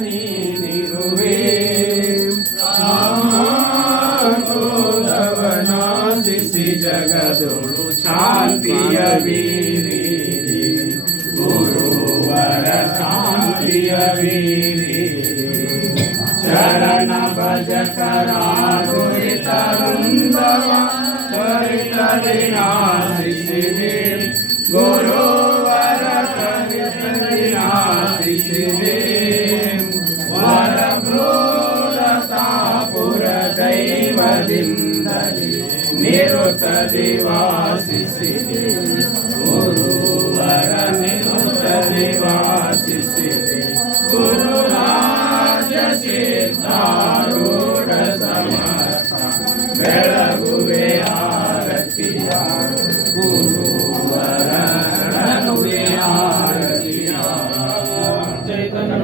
Guru Varakarishna Dinasi Siddhi ಘೋರತಾಪುರದೈವದಿಂದಲಿ ನಿರುತ ನಿವಾಸಿಸಿದೆ ಗುರುವರ ನಿರುತ ನಿವಾಸಿಸಿದೆ